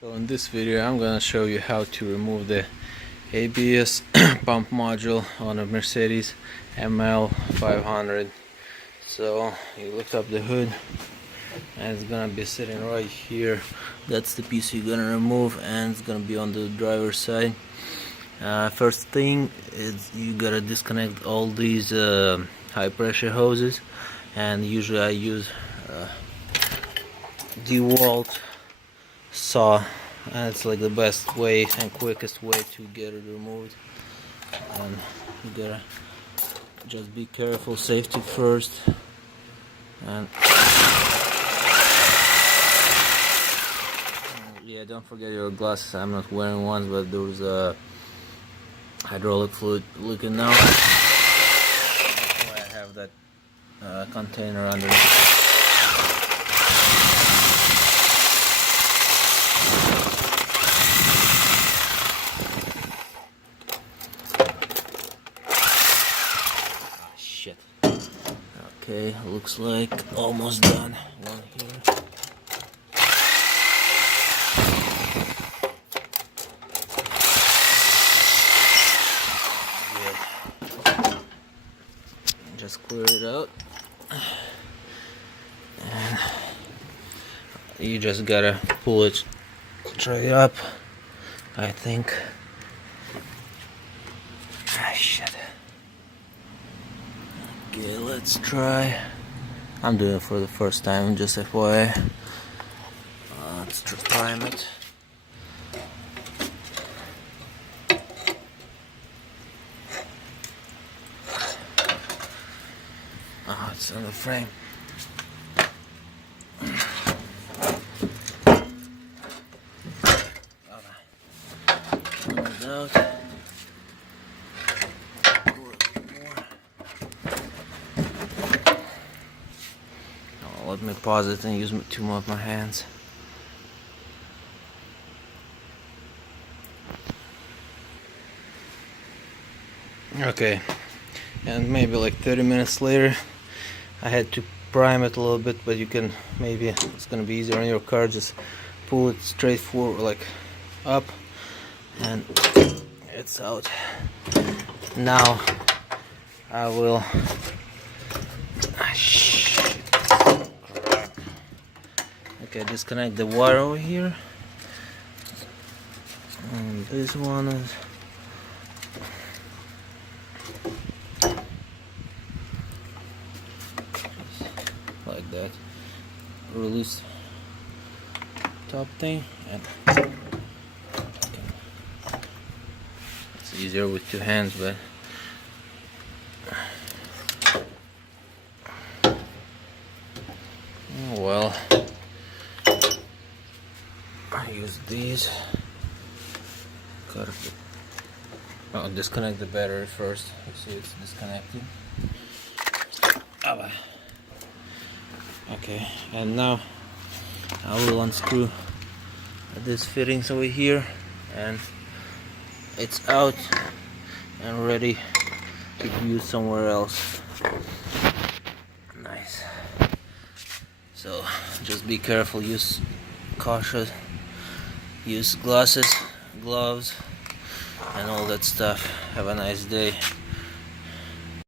So in this video I'm gonna show you how to remove the ABS pump module on a Mercedes ML 500. So you lift up the hood and it's gonna be sitting right here. That's the piece you're gonna remove, and it's gonna be on the driver's side. First thing is you gotta disconnect all these high pressure hoses, and usually I use DeWalt saw, and it's like the best way and quickest way to get it removed. And you gotta just be careful, safety first. And yeah, don't forget your glasses. I'm not wearing ones, but there's a hydraulic fluid leaking now. That's why I have that container underneath. Shit. Okay, looks like almost done. One here. Good. Just clear it out. And you just gotta pull it straight up, I think. Ah, shit. Okay, let's try. I'm doing it for the first time, just FYI. Let's prime it. Oh, it's on the frame. Pull it out. Let me pause it and use two more of my hands. Okay, and maybe like 30 minutes later, I had to prime it a little bit, but you can, maybe it's gonna be easier on your car, just pull it straight forward, like up, and it's out. Now I will okay, disconnect the wire over here, and this one is like that. Release top thing, and it's easier with two hands, but well, I use these. Disconnect the battery first. You see it's disconnected. Okay, and now I will unscrew these fittings over here, and it's out and ready to be used somewhere else. Nice. So just be careful, use caution, use glasses, gloves, and all that stuff. Have a nice day.